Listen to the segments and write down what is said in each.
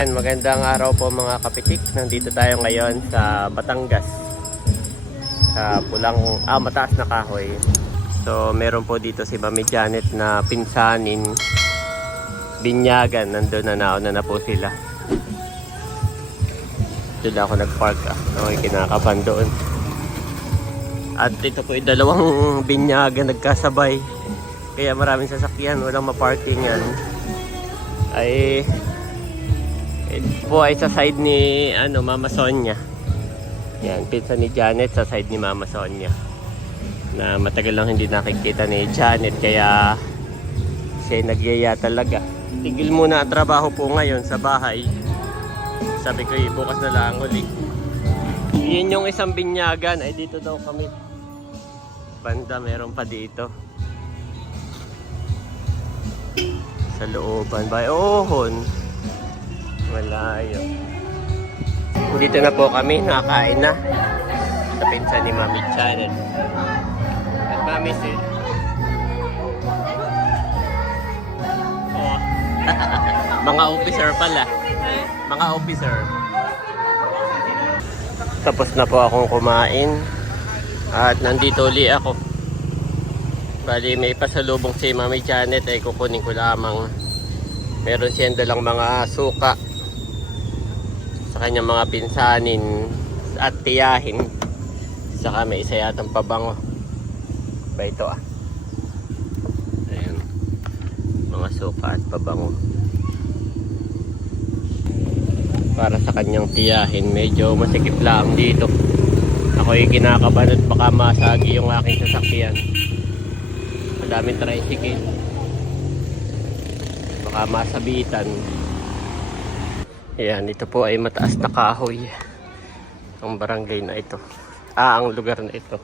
Magandang araw po mga kapitik. Nandito tayo ngayon sa Batangas. Sa mataas na kahoy. So meron po dito si Mami Janet na pinsanin binyagan. Nandun na nauna na po sila. Doon ako nagpark. Okay, kinakaban doon. At ito po yung dalawang binyagan nagkasabay. Kaya maraming sasakyan, walang maparkingan. Ito po ay sa side ni Mama Sonia. Yan, pinsan ni Janet sa side ni Mama Sonia. Na matagal lang hindi nakikita ni Janet kaya siya nagyaya talaga. Tigil muna ang trabaho po ngayon sa bahay. Sabi ko bukas na lang uli. Yun yung isang binyagan ay dito daw kami. Banda meron pa dito. Sa looban ba? Ohon. Malayo. Dito na po kami, nakakain na. Sa pinsan ni Mami Janet. At Mami Sil. Oh. Mga officer pala. Mga officer. Tapos na po akong kumain. At nandito uli ako. Bali may pasalubong si Mami Janet ay kukunin ko lamang. Meron siyang dalang mga suka sa kanyang mga pinsanin at tiyahin. Saka may isa yatang pabango. Ba ito Ayan. Mga suka at pabango. Para sa kanyang tiyahin. Medyo masikip lang dito. Ako'y kinakabahan at baka masagi yung aking sasakyan. Madaming tricycle. Baka masabitan. Ayan, ito po ay mataas na kahoy. Ang barangay na ito. Ang lugar na ito.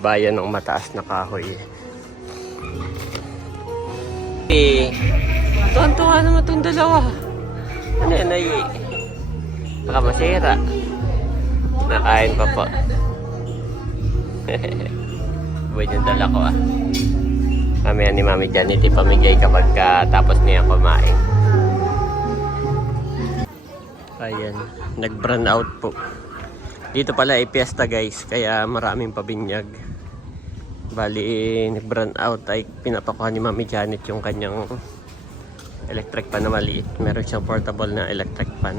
Bayan ng mataas na kahoy. Tuwan-tuwa naman itong dalawa. Ano yan ay baka masira. Nakain pa po. Buhay yung dala ko Mamaya ni Mami Janet ipamigay kapag tapos niya kumain. Ayan, nag-brown out po. Dito pala ay piyesta guys, kaya maraming pabinyag. Bali, nag-brown out ay pinapakuha ni Mami Janet yung kanyang electric pan na maliit. Meron siyang portable na electric pan.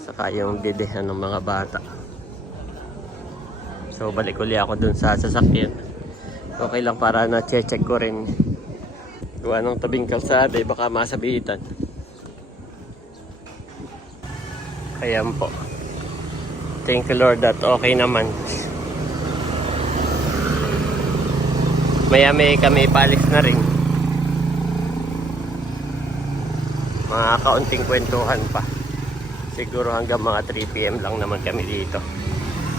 Saka yung dedehan ng mga bata. So balik uli ako dun sa sasakyan. Okay lang para na-check ko rin. Gawa ng tabing kalsada, baka masabitan. Ayan po. Thank you Lord that okay naman. Maya-maya kami ipalis na rin. Mga kaunting kwentuhan pa. Siguro hanggang mga 3 PM lang naman kami dito.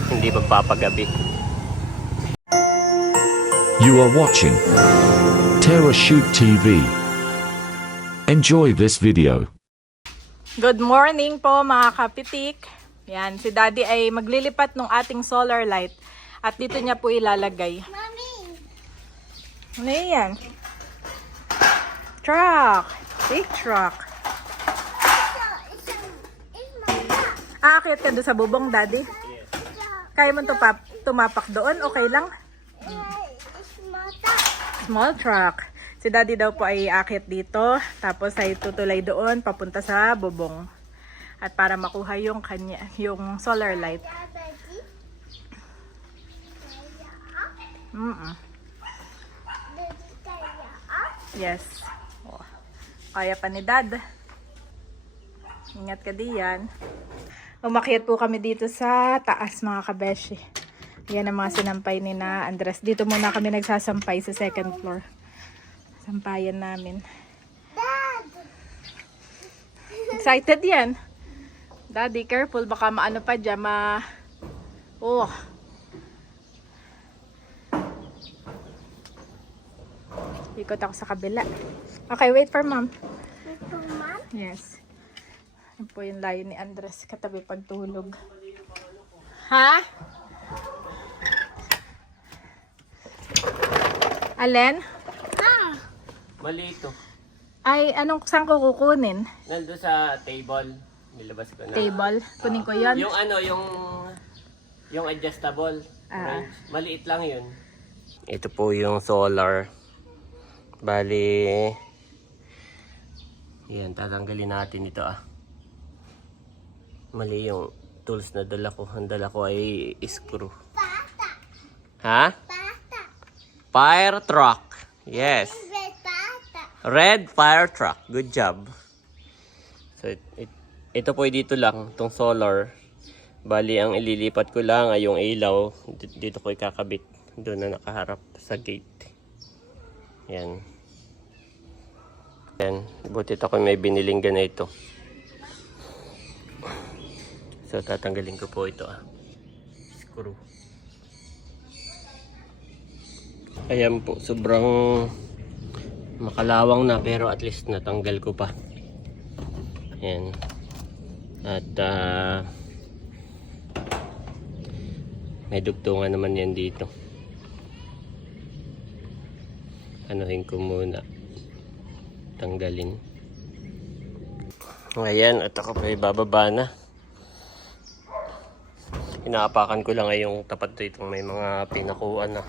Hindi magpapagabi. You are watching Terra Shoot TV. Enjoy this video. Good morning po mga kapitik. Yan, si Daddy ay maglilipat ng ating solar light. At dito niya po ilalagay. Mami! Ano yan? Truck! Big truck. Aakyat ka doon sa bubong, Daddy? Kaya mo tumapak doon? Okay lang? Small truck. Si Daddy daw po ay aakyat dito. Tapos ay tutulay doon papunta sa bubong. At para makuha yung solar light. Yes. Oh. Kaya pa ni Dad. Ingat ka diyan. Umakyat po kami dito sa taas mga kabeshi. Yan ang mga sinampay ni na Andres. Dito muna kami nagsasampay sa second floor. Sampayan namin. Dad! Excited yan. Daddy, careful. Baka maano pa dyan. Oh. Ikot ako sa kabila. Okay, wait for mom. Wait for mom? Yes. Yan po yung layo ni Andres. Katabi pagtulog. Ha? Alin? Mali ito. Ay, saan ko kukunin? Nandun sa table. Nilabas ko na. Table. Kunin ko yon. Yung ano, yung adjustable. Ah. Range. Maliit lang yun. Ito po yung solar. Bali, yan, tatanggalin natin ito Mali yung tools na dala ko. Ang dala ko ay screw. Ha? Fire truck. Yes. Red fire truck. Good job. So, ito po dito lang, itong solar. Bali, ang ililipat ko lang ay yung ilaw. Dito ko ikakabit. Doon na nakaharap sa gate. Yan. Yan. Butit ako may biniling ganito. So, tatanggalin ko po ito Screw. Ayan po. Sobrang makalawang na pero at least natanggal ko pa. Yan. At may dugtungan naman yan dito. Anuhin ko muna. Tanggalin. Ayan, at ako pa ibababa na. Inaapakan ko lang yung tapat dito may mga pinakuan na.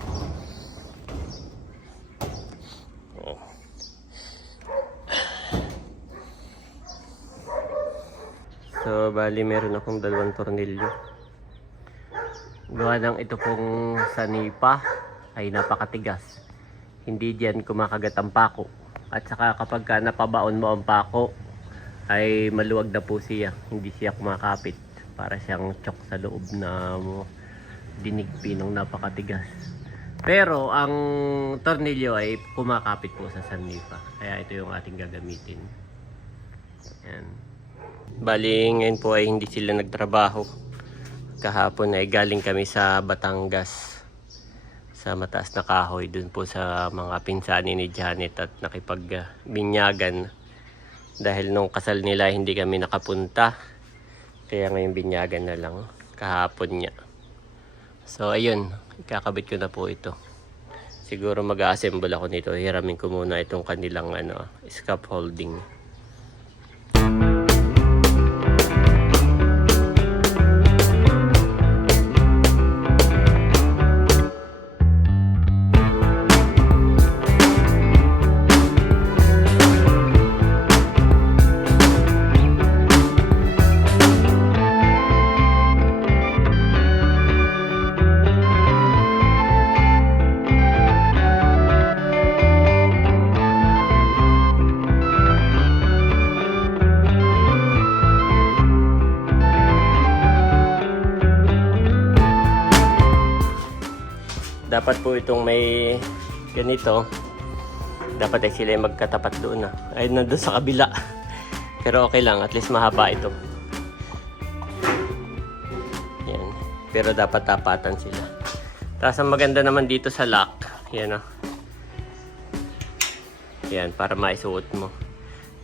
So, bali meron akong 2 tornilyo. Gawa ng ito pong sanipa ay napakatigas. Hindi diyan kumakagat ang pako. At saka kapag ka napabaon mo ang pako, ay maluwag na po siya. Hindi siya kumakapit. Para siyang chok sa loob na dinigpi ng napakatigas. Pero ang tornilyo ay kumakapit po sa sanipa. Kaya ito yung ating gagamitin. Yan. Bali ngayon po ay hindi sila nagtrabaho. Kahapon ay galing kami sa Batangas. Sa mataas na kahoy dun po sa mga pinsani ni Janet at nakipagbinyagan dahil nung kasal nila hindi kami nakapunta kaya ngayon binyagan na lang kahapon niya. So ayun, kakabit ko na po ito. Siguro mag-assemble ako nito. Hiramin ko muna itong kanilang scaffolding. Dapat po itong may ganito. Dapat ay sila magkatapat doon ay nandun sa kabila. Pero okay lang, at least mahaba ito. Yan. Pero dapat tapatan sila. Tapos ang maganda naman dito sa lock. Yan Yan, para maisuot mo.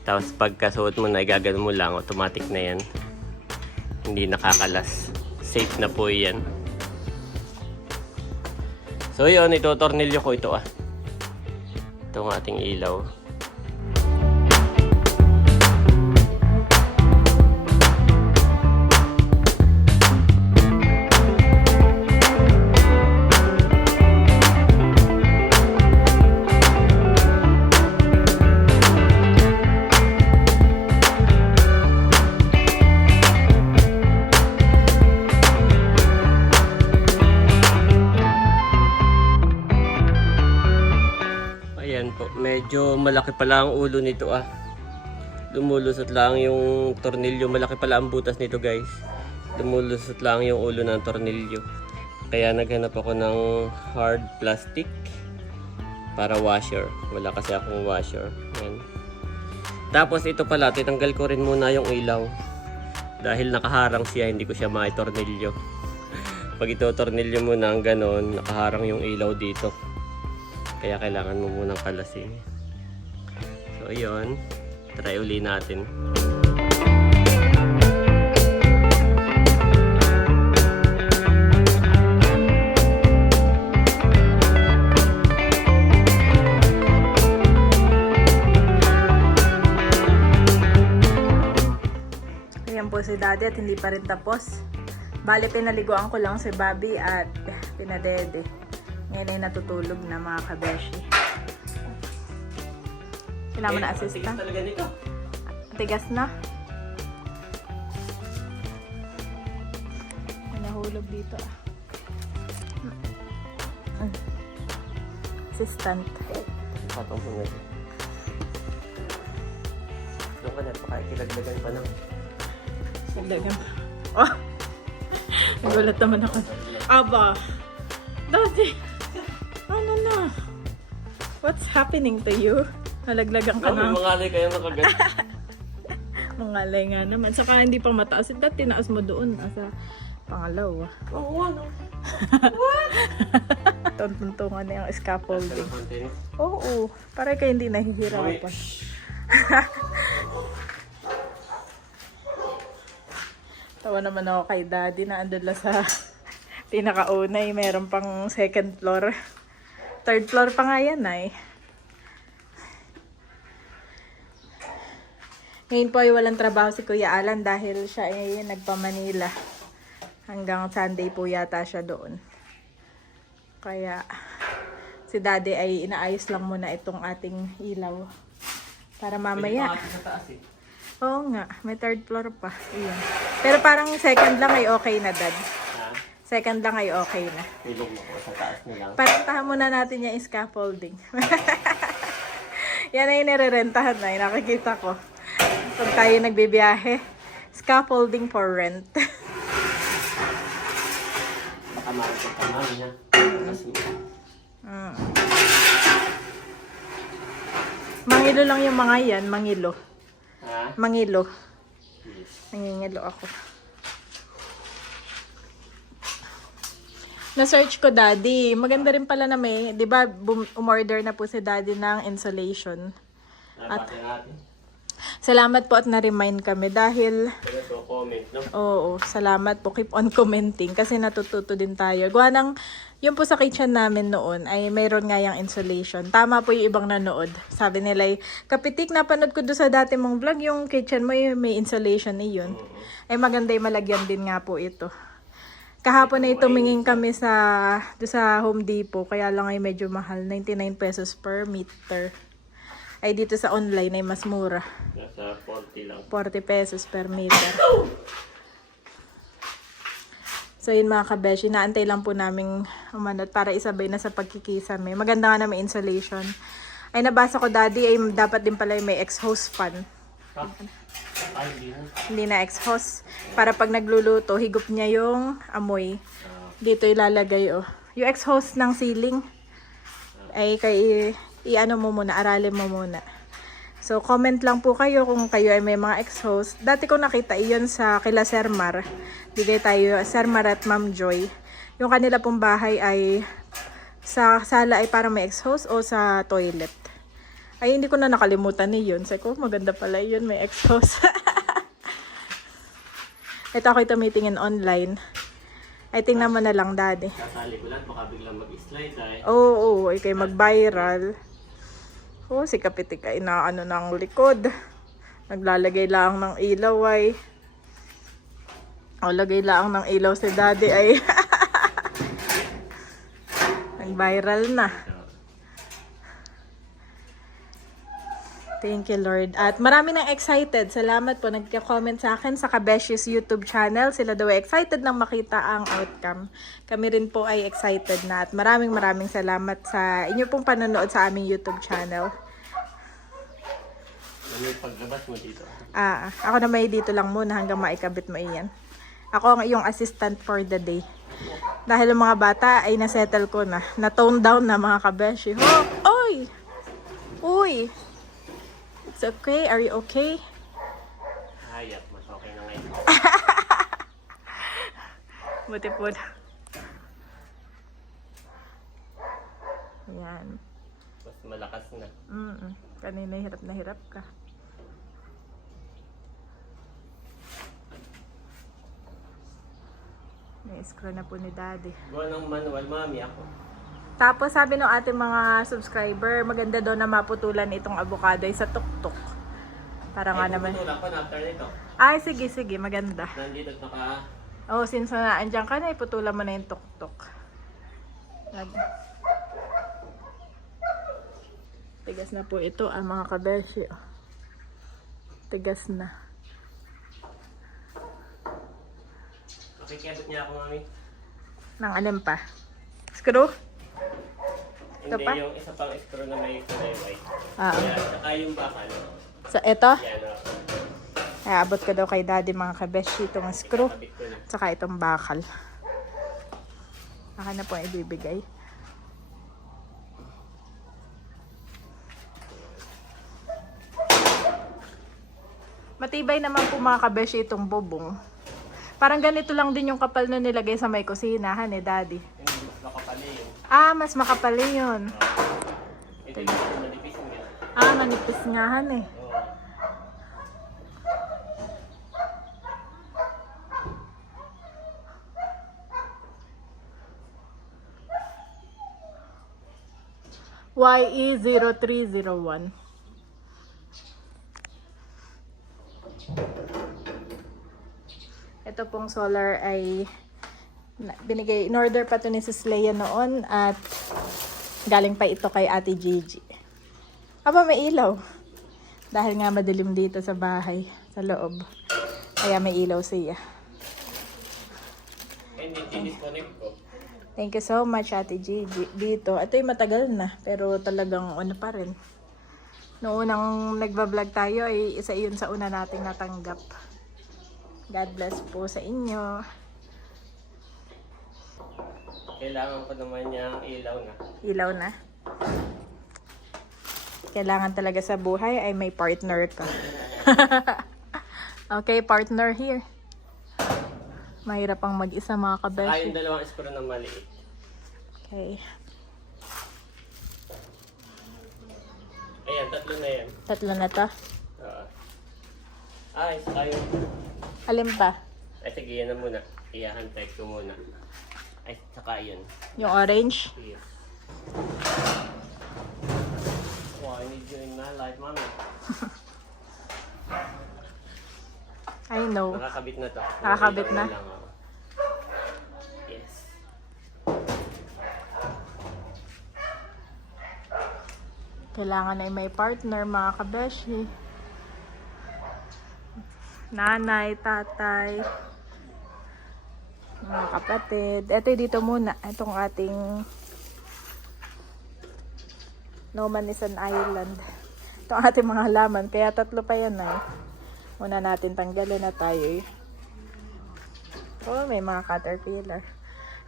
Tapos pagkasuot mo na, igagano mo lang, automatic na yan. Hindi nakakalas. Safe na po yan. So yun, ito-tornilyo ko ito Ito ang ating ilaw. Medyo malaki pala ang ulo nito Lumulusot lang yung tornilyo. Malaki pala ang butas nito guys. Lumulusot lang yung ulo ng tornilyo. Kaya naghanap ako ng hard plastic para washer. Wala kasi akong washer. Yan. Tapos ito pala, tinanggal ko rin muna yung ilaw. Dahil nakaharang siya, hindi ko siya maitornilyo. Pag ito tornilyo mo na ang ganon, nakaharang yung ilaw dito. Kaya kailangan mo munang kalasin. So, ayun. Try uli natin. Ayan po si Daddy at hindi pa rin tapos. Bale, pinaliguan ko lang si Bobby at pinadede. Ngayon ay natutulog na mga kabeshi. Kailangan mo na assist Tigas na? talaga nito. Tigas na. May nahulog dito ah. Assistant. Patong po nga. Doon ka na, pakikilagdagan pa ng... Sagdagan. Oh! Nagulat naman ako. Aba! Daddy! Ano na? What's happening to you? Nalaglagan ka May na. mga alay kayong nakagat. Mangalay nga naman. Saka hindi pa mataas. Dahil tinaas mo doon. Sa pangalawa. Oo, ano? Tuntuntungan na yung scaffolding. Content. Oo. Para kayo hindi nahihirapan. Tawa naman ako kay Daddy na andun lang sa pinakauna eh. Meron pang second floor. Third floor pa nga yan ay. Ngayon po ay walang trabaho si Kuya Alan dahil siya ay nagpa-Manila. Hanggang Sunday po yata siya doon. Kaya si Daddy ay inaayos lang muna itong ating ilaw. Para mamaya. Pwede pa sa taas eh. Oo nga, may third floor pa. Iyan. Pero parang second lang ay okay na, Dad. Ha? Second lang ay okay na. Pilog mo ko sa taas na lang. Parentahan muna natin yung scaffolding. Yan ay nirerentahan na. Nakikita ko. Pag tayo nagbibiyahe, scaffolding for rent. Baka makikita ka mami ha. Mangilo lang yung mga yan, mangilo. Ha? Mangilo. Yes. Nangingilo ako. Na-search ko, Daddy. Maganda rin pala na may, di ba, umorder na po si Daddy ng insulation. Nabati natin. Salamat po at na-remind kami dahil, Kaya to comment, no? oo, salamat po. Keep on commenting kasi natututo din tayo. Gawa ng, yung po sa kitchen namin noon ay mayroon nga yung insulation. Tama po yung ibang nanood. Sabi nila, Kapitik, napanood ko doon sa dati mong vlog, yung kitchen mo yung may insulation na yun. Ay maganda yung malagyan din nga po ito. Kahapon ay tumingin kami doon sa Home Depot, kaya lang ay medyo mahal, 99 pesos per meter. Ay dito sa online ay mas mura. Nasa 40 lang. 40 pesos per meter. So yun mga kabeshi, naantay lang po namin umanot para isabay na sa pagkikisame. Maganda nga na may insulation. Ay nabasa ko, Daddy, ay dapat din pala may exhaust fan. Ha? Ay, hindi na. Hindi na exhaust. Para pag nagluluto, higop niya yung amoy. Dito ilalagay oh. Yung exhaust ng ceiling ay i-ano mo muna, aralin mo muna. So, comment lang po kayo kung kayo ay may mga exhaust. Dati ko nakita iyon sa kila Sir Mar. Bigay tayo, Sir Mar at Ma'am Joy. Yung kanila pong bahay ay sa sala ay parang may exhaust o sa toilet. Ay, hindi ko na nakalimutan yun. Sabi ko, maganda pala yun, may exhaust. Ito ako'y tumitingin online. Ay, tingnan mo na lang, Daddy. Kasali ko lang, baka biglang mag-slide ay. Oo, ay kayo mag-viral. Oh, si Kapitik ay inaano ng likod. Naglalagay lang ng ilaw ay. O, lagay lang ng ilaw si Daddy ay. Nag-viral na. Thank you, Lord. At marami nang excited. Salamat po. Nagka-comment sa akin sa Kabesh's YouTube channel. Sila daw ay excited nang makita ang outcome. Kami rin po ay excited na. At maraming salamat sa inyo pong panonood sa aming YouTube channel. Ano yung paglabas mo dito? Ako na may dito lang muna hanggang maikabit mo iyan. Ako ang iyong assistant for the day. Dahil ang mga bata ay nasettle ko na. Na-tone down na mga kabeshi. Oh, oy! Uy! It's okay. Are you okay? Hayat, mas okay na ngayon. Buti po. Ayan. Mas malakas na. Kanina na hirap ka. Na-scroll na po ni Daddy. Gawa ng manual, mami ako. Tapos sabi ng ating mga subscriber, maganda daw na maputulan itong avocado ay sa tuktok. Para nga naman. Tutulak ko na after nito. Ay, sige, sige. Maganda. Nandito at naka... Oh, since na andyan ka na, iputulan mo na yung tuktok. Tigas na po ito, mga kabeshi. Oh. Tigas na. Makikabot niya ako, mami. Nang alin pa? Screw? Ito Hindi, pa? yung isa pang screw na may kulay white. Ah. Kaya, saka yung bakal. So, ito? Yan, o. Abot ko daw kay daddy mga kabeshi itong screw. Kabit ko na. Tsaka itong bakal. Baka na po ibibigay. Matibay naman po mga kabeshi itong bubong. Parang ganito lang din yung kapal na nilagay sa may kusinahan daddy. Hindi, mas makapali yun. Ah, mas makapal yun. Ito yung manipis nga. Ah, manipis ngahan Oo. YE0301. Ito pong solar ay binigay, in order pa to ni Sis Leia noon at galing pa ito kay Ate Gigi. Aba, may ilaw. Dahil nga madilim dito sa bahay, sa loob. Kaya may ilaw siya. Hindi, disconnect ko. Thank you so much, Ate Gigi. Dito, ito yung matagal na, pero talagang ano pa rin. Noong unang nagbablog tayo, ay isa yun sa una nating natanggap. God bless po sa inyo. Kailangan ko naman niyang ilaw na. Ilaw na. Kailangan talaga sa buhay ay may partner ka. Okay, partner here. Mahirap ang mag-isa mga Saka kabeshi. yung dalawang screw na maliit. Okay. Ayan, tatlo na yan. Tatlo na to. Ay, saka yung... Alin pa? Ay, sige, yan na muna. Iyahan-type ko muna. Ay, saka yun. Yung orange? Here. Wow, I need you in my life, mami. I know. Nakakabit na to. Nakakabit na? Lang ako. Yes. Kailangan ay may partner mga kabeshi. Nanay, tatay, mga kapatid. Ito dito muna. Itong ating No Man is an Island. Itong ating mga halaman. Kaya tatlo pa yan ay. Una natin tanggalin na tayo. Oh, may mga caterpillar.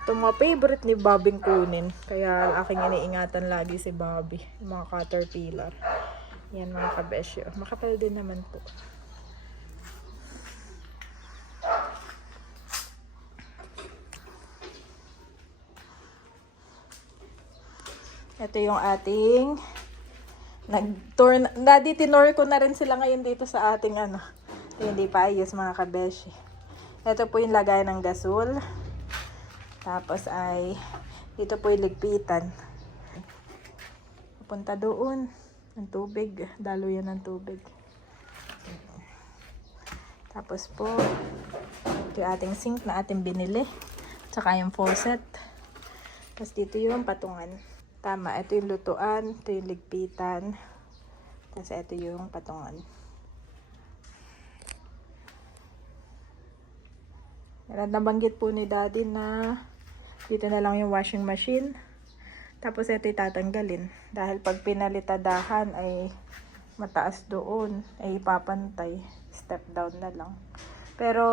Itong mga favorite ni Bobby kunin. Kaya aking iniingatan lagi si Bobby. Yung mga caterpillar. Yan mga kabesyo. Makapal din naman po. Ito yung ating nag-tour. Daddy, tinor ko na rin sila ngayon dito sa ating ano. Hindi pa ayos mga kabeshi. Ito po yung lagay ng gasol. Tapos ay dito po yung ligpitan. Punta doon ng tubig. Dalo yan ng tubig. Tapos po ito yung ating sink na ating binili. Tsaka yung faucet. Tapos dito yung patungan. Tama, ito yung lutuan, ito yung ligpitan, tapos ito yung patungan. Nabanggit po ni Daddy na dito na lang yung washing machine. Tapos ito tatanggalin. Dahil pag pinalitadahan ay mataas doon, ay ipapantay. Step down na lang. Pero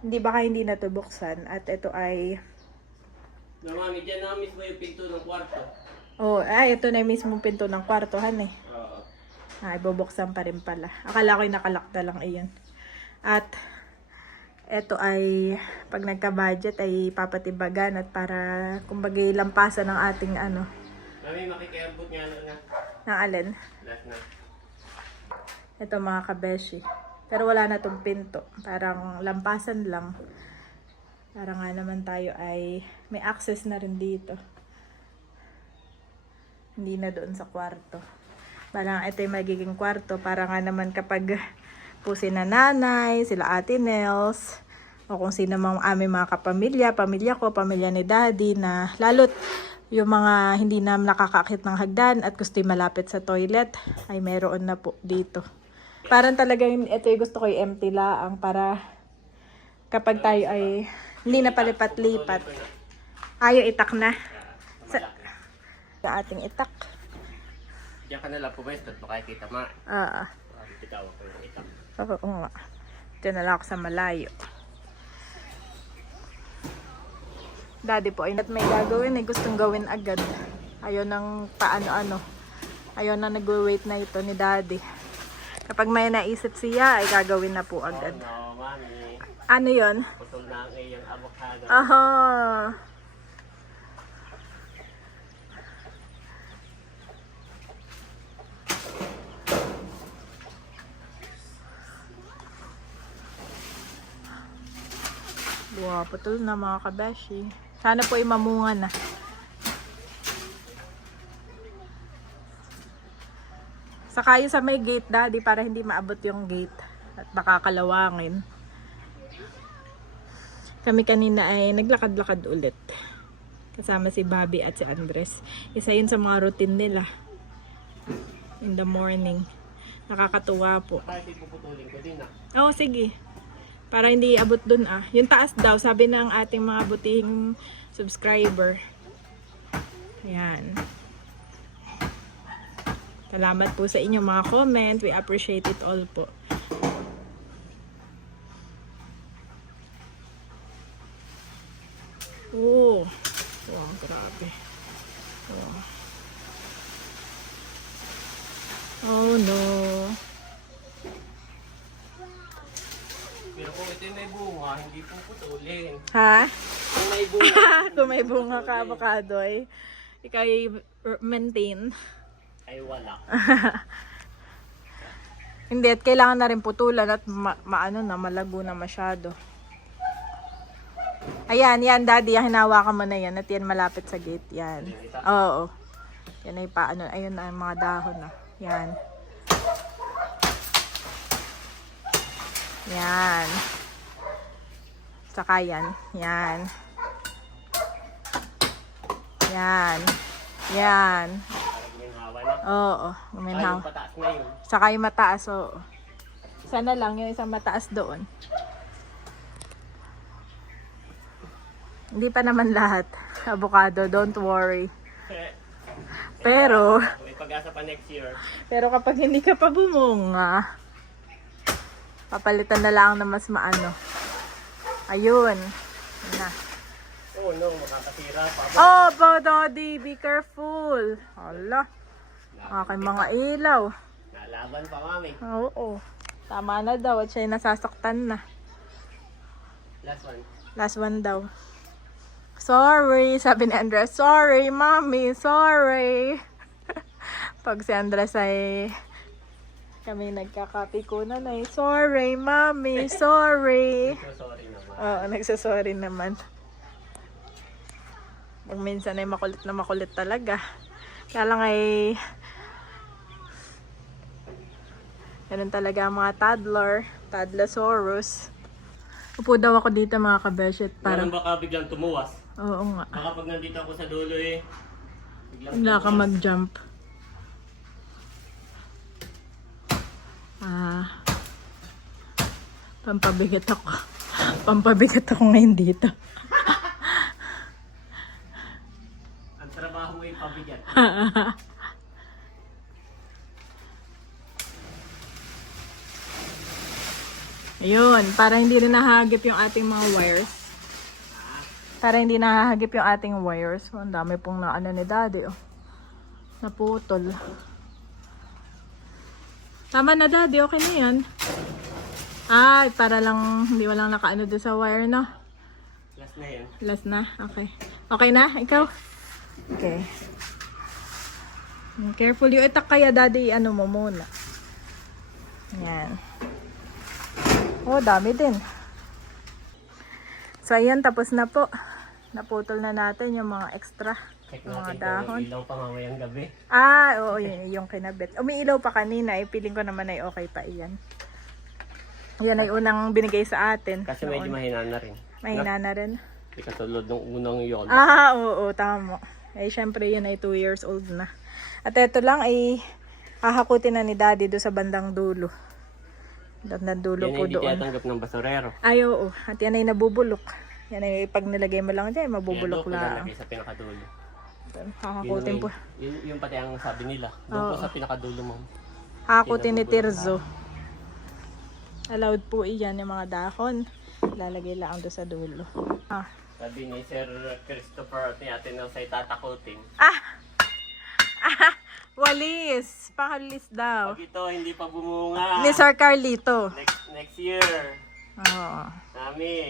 hindi na ito buksan. At ito ay No, mami, dyan na mismo yung pinto ng kwarto. oh, ito na yung mismong pinto ng kwartohan eh. Oo. Ay, bubuksan pa rin pala. Akala ko yung nakalakta lang iyon. At ito ay pag nagka-budget ay papatibagan at para kumbaga lampasan ng ating ano. Mami, makikiabot nga na. Ng alin? Last na. Ito mga kabeshi. Pero wala na tong pinto. Parang lampasan lang. Para nga naman tayo ay may access na rin dito. Hindi na doon sa kwarto. Parang ito yung magiging kwarto. Para nga naman kapag po sina nanay, sila ate Nels, o kung sino mang aming mga kapamilya, pamilya ko, pamilya ni daddy, na lalo't yung mga hindi na nakakaakit ng hagdan at gusto yung malapit sa toilet, ay meron na po dito. Parang talagang ito yung gusto ko yung empty laang para kapag tayo ay hindi na palipat-lipat. Ayaw itak na. Sa ating itak. Diyan ka na lang pumestot, makikita ma. Bitawan ko yung itak. Oo nga. Diyan na lang ako sa malayo. Daddy po, ay may gagawin eh. Gustong gawin agad. Ayaw nang paano-ano. Ayaw na nagwe-wait na ito ni daddy. Kapag may naisip siya, ay gagawin na po agad. Oh no, mami. Ano yon? Putol na ang iyong avocado. Aha. Wow, putol na mga kabeshi. Sana po ay mamunga na. Saka yun sa may gate, daddy, para hindi maabot yung gate at baka kalawangin. Kami kanina ay naglakad-lakad ulit. Kasama si Bobby at si Andres. Isa yun sa mga routine nila. In the morning. Nakakatuwa po. Kahit ipuputulin ko din ah. Oo, sige. Para hindi abot dun ah. Yung taas daw, sabi ng ating mga butihing subscriber. Ayan. Salamat po sa inyong mga comment. We appreciate it all po. Oh. Wow, grabe. Oh. Oh no. Pero kung ito yung may bunga, hindi puputulin. Ha? Kung may bunga, Kung may bunga ka avocado ay ikaw ay maintain. ay wala. Hindi, at kailangan na rin putulan at maano na, malago na masyado. Ayan, yan daddy, yung hinawakan mo na yan at yan malapit sa gate, yan. Oo. Yan ay paano, ayun na ang mga dahon na. Yan. Yan. Saka yan. Yan. Yan. Yan. Parang guminhawa na. Oo. Ay, Guminhaw. yung pataas na yun. Saka yung mataas, oo. Sana lang yung isang mataas doon. Hindi pa naman lahat. Avocado, don't worry. Pero, May pag-asa pa next year. pero kapag hindi ka pa bumunga, papalitan na lang na mas maano. Ayun. Yun na. Oh no, makakasira pa. Oh, Daddy, be careful. Hala. Aking mga ilaw. Nalaban pa mami. Oo. Tama na daw at siya'y nasasaktan na. Last one. Last one daw. Sorry, sabi ni Andres. Sorry, mommy. Sorry. Pag si Andres ay kami nagkakapikunan ay, sorry, mommy. Sorry. So sorry naman. Oo, nagsasorry naman. Pag minsan ay makulit na makulit talaga. Kaya lang ay ganun talaga ang mga toddler. Toddlosaurus. Upo daw ako dito mga kabeshi. Parang Parang, baka biglang tumuwas. oo nga. Baka pag nandito ako sa dulo eh. Biglang Wala ka tumuwas. mag-jump. Pampabigat ako. Pampabigat ako ngayon dito. Ang trabaho mo yung pabigat. Ayun, para hindi rin nahagip yung ating mga wires. Para hindi nahagip yung ating wires. Oh, ang dami pong naano ni daddy, oh. Naputol. Tama na daddy, okay na yan. Ay, para lang hindi walang nakaano doon sa wire, no? Last na yun. Last na, okay. Okay na, ikaw? Okay. Careful yung itak kaya daddy, ano mo muna. Yan. Oh, dami din. So, ayan, tapos na po. Naputol na natin yung mga extra. Check Mga natin dahon. kung may ilaw pa mamayang gabi. Oo, yun yung kinabit. Umiilaw pa kanina, piling ko naman ay okay pa iyan. Yan ay unang binigay sa atin. Kasi medyo noon. mahina na rin. Mahina na rin. Hindi katulad ng unang yol. Oo, tama. Eh, syempre yun ay 2 years old na. At ito lang ay hahakutin na ni Daddy do sa bandang dulo. Bandang dulo Yan po ay hindi doon. tinatanggap ng basurero. Ay, oo. At yan ay nabubulok. Yan ay pag nilagay mo lang dyan, mabubulok Kaya doon ko lang. nalagay sa pinakadulo. Hahakutin po. Yung pati ang sabi nila. Doon po sa pinakadulo mo. Hahakutin ni Tirzo. Allowed po iyan yung mga dahon. Lalagay lang doon sa dulo. Sabi ni Sir Christopher at ni Ate Nels ay tatakutin. Walis. Pakalis daw. Pag ito hindi pa bumunga. Ni Sir Carlito. Next year. Oo. Nami.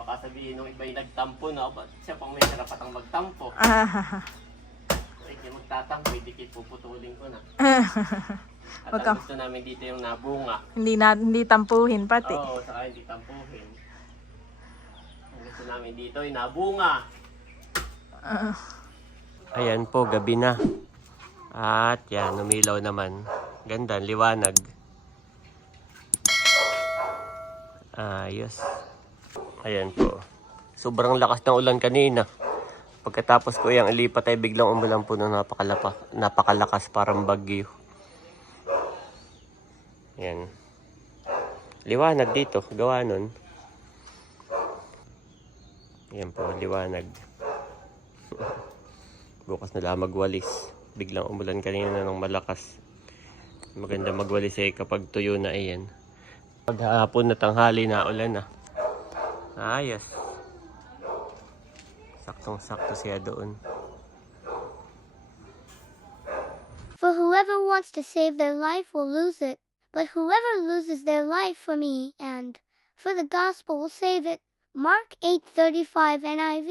Baka sabihin nung iba'y nagtampo na. Ba't siya pang may karapatang magtampo? Ay, hindi magtatampo. Dikit puputulin ko na. At ang gusto namin dito yung nabunga. Hindi tampuhin pati. Oo, saka hindi tampuhin. Ang gusto namin dito ay nabunga. Ayan po, gabi na. At yan, umilaw naman. Ganda, liwanag. Ayos. Ayan po. Sobrang lakas ng ulan kanina. Pagkatapos ko yung ilipat ay biglang umulan po ng napakalakas parang bagyo. Ayan. Liwanag dito, gawa nun. Ayan po, liwanag. Bukas na lang magwalis. Biglang umulan kanina ng malakas. Maganda magwalis eh kapag tuyo na ayan. Paghapon na tanghali na ulan na. Ayos. Saktong-sakto siya doon. For whoever wants to save their life will lose it, but whoever loses their life for me and for the gospel will save it. Mark 8:35 NIV.